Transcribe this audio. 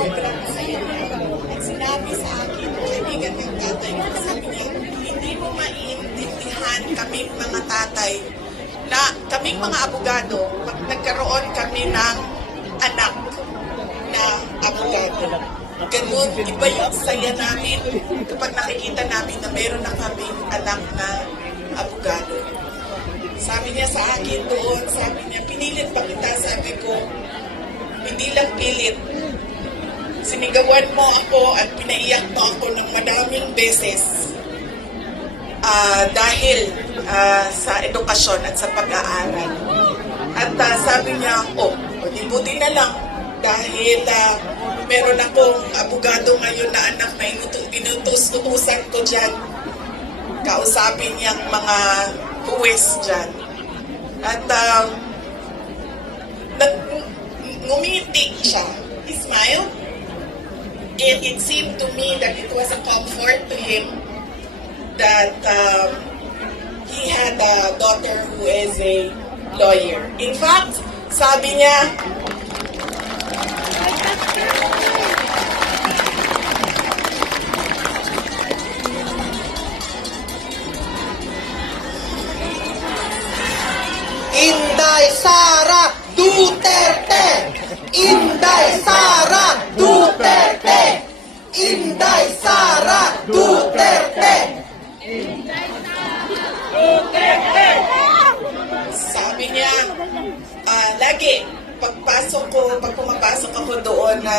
sobrang saya niya. At sinabi sa akin, kaibigan ng tatay ko, sabi niya, hindi mo maiintindihan kaming mga tatay na kaming mga abogado, pag nagkaroon kami ng anak na abogado. Ganun, iba yung saya namin kapag nakikita namin na meron na kaming anak na abogado. Sabi niya sa akin doon, sabi niya, pinilit pa kita, sabi ko, hindi lang pilit. Sinigawan mo ako at pinaiyak mo ako ng madaming beses dahil sa edukasyon at sa pag-aaral. At sabi niya, di buti na lang dahil meron akong abogado ngayon na anak na inutos-utusan ko dyan. Kausapin niyang mga huwes dyan. At ngumiti siya. He smiled. And it seemed to me that it was a comfort to him that he had a daughter who is a lawyer. In fact, sabi niya, Inday Sara Duterte! Inday Sara Duterte! Inday Sara Duterte! sabi niya, lagi, pag pumapasok ako doon na